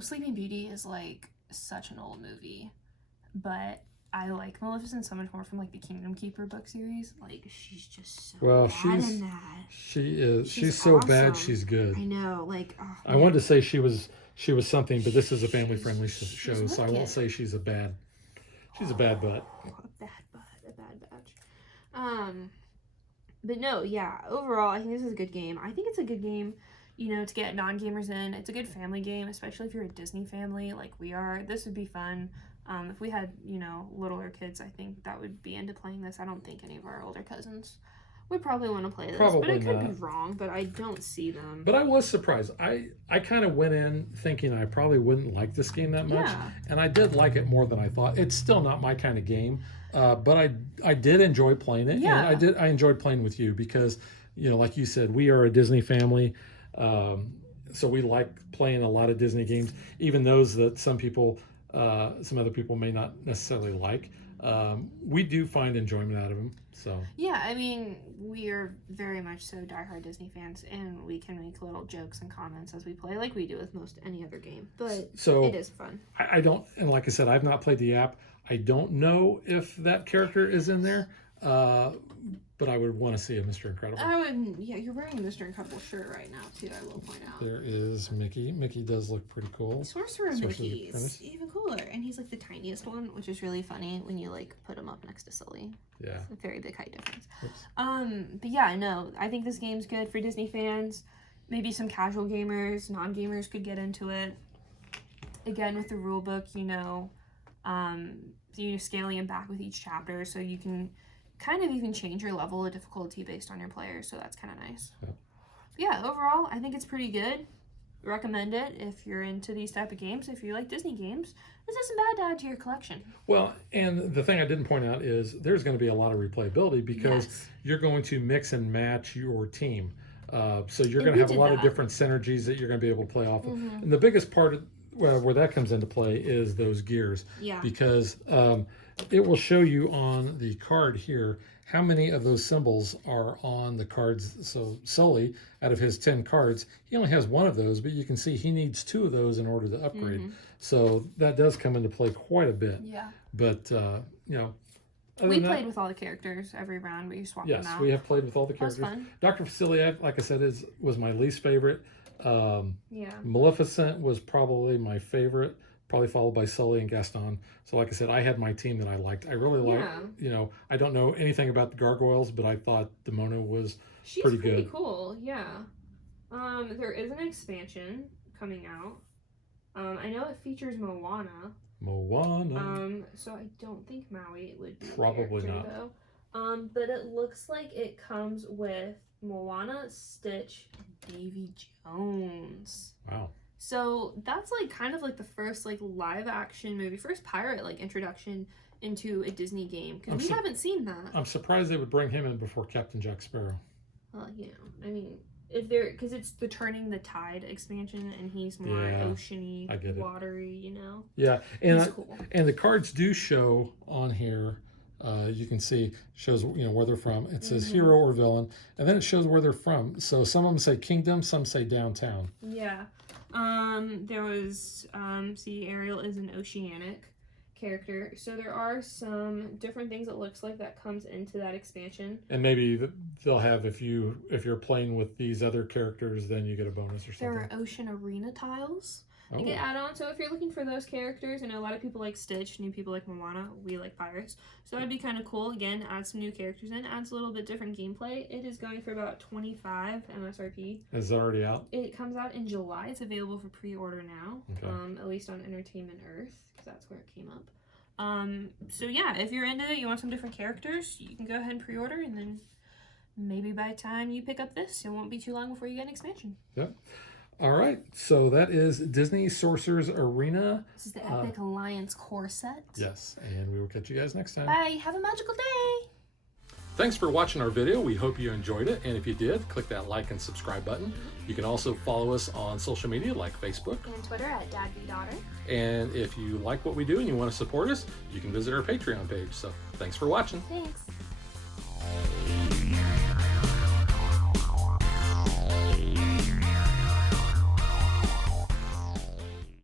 Sleeping Beauty is like such an old movie. But I like Maleficent so much more from like the Kingdom Keeper book series. Like, she's just so bad in that. She is. She's so awesome. bad, she's good. I know. Like, oh, I wanted to say she was something, but this is a family-friendly show, so I won't say she's a bad butt. A bad butt. A bad batch. But no, yeah. Overall, I think this is a good game. I think it's a good game, to get non-gamers in. It's a good family game, especially if you're a Disney family like we are. This would be fun. If we had, littler kids, I think that would be into playing this. I don't think any of our older cousins would probably want to play this. But I could be wrong, but I don't see them. But I was surprised. I kind of went in thinking I probably wouldn't like this game that much. Yeah. And I did like it more than I thought. It's still not my kind of game. But I did enjoy playing it. Yeah. And I enjoyed playing with you because, like you said, we are a Disney family. So we like playing a lot of Disney games, even those that some other people may not necessarily like. We do find enjoyment out of them. So yeah, I mean, we are very much so diehard Disney fans, and we can make little jokes and comments as we play, like we do with most any other game. But it is fun. I don't, and like I said, I've not played the app. I don't know if that character is in there. But I would want to see a Mr. Incredible. Yeah, you're wearing a Mr. Incredible shirt right now, too, I will point out. There is Mickey. Mickey does look pretty cool. Sorcerer Mickey is even cooler. And he's like the tiniest one, which is really funny when you like put him up next to Sully. Yeah. It's a very big height difference. Oops. But yeah, no, I think this game's good for Disney fans. Maybe some casual gamers, non-gamers could get into it. Again, with the rule book, scaling it back with each chapter, so you can kind of even change your level of difficulty based on your players, so that's kind of nice. Yeah, overall, I think it's pretty good. Recommend it if you're into these type of games. If you like Disney games, this isn't bad to add to your collection. Well, and the thing I didn't point out is there's going to be a lot of replayability because you're going to mix and match your team. So you're going to have a lot of different synergies that you're going to be able to play off of. And the biggest part where that comes into play is those gears. Yeah. Because it will show you on the card here how many of those symbols are on the cards. So Sully, out of his 10 cards, he only has one of those, but you can see he needs 2 of those in order to upgrade. So that does come into play quite a bit. Yeah. But, we played with all the characters every round. We swapped them out. Yes, we have played with all the characters. That was fun. Dr. Faciliad, like I said, was my least favorite. Maleficent was probably my favorite, probably followed by Sully and Gaston. So like I said, I had my team that I liked. I really like, Yeah. you know, I don't know anything about the gargoyles, but I thought Demona was She's pretty pretty good. cool, yeah. There is an expansion coming out. I know it features Moana. So I don't think Maui would be Probably a character, not. though. But it looks like it comes with Moana, Stitch, and Davy Jones. Wow. So that's like kind of like the first like live action movie, first pirate like introduction into a Disney game, because we haven't seen that. I'm surprised they would bring him in before Captain Jack Sparrow. Well, you know, I mean, if they're, because it's the Turning the Tide expansion, and he's more oceany, watery, you know. Yeah, and he's cool. And the cards do show on here. You can see shows, you know, where they're from. It says hero or villain, and then it shows where they're from. So some of them say kingdom, some say downtown. Yeah. There was see, Ariel is an oceanic character, so there are some different things it looks like that comes into that expansion. And maybe they'll have, if you're playing with these other characters, then you get a bonus or something. There are ocean arena tiles. You get add-on, so if you're looking for those characters, I know a lot of people like Stitch, new people like Moana, we like pirates, so that'd be kind of cool. Again, add some new characters in, adds a little bit different gameplay. It is going for about $25 MSRP. Is it already out? It comes out in July. It's available for pre-order now, okay. At least on Entertainment Earth, because that's where it came up. So yeah, if you're into it, you want some different characters, you can go ahead and pre-order, and then maybe by the time you pick up this, it won't be too long before you get an expansion. Yep. All right, so that is Disney Sorcerer's Arena. This is the Epic Alliance core set. Yes, and we will catch you guys next time. Bye. Have a magical day. Thanks for watching our video. We hope you enjoyed it, and if you did, click that like and subscribe button. You can also follow us on social media like Facebook and Twitter at DadBeDaughter. And if you like what we do and you want to support us, you can visit our Patreon page. So thanks for watching. Thanks.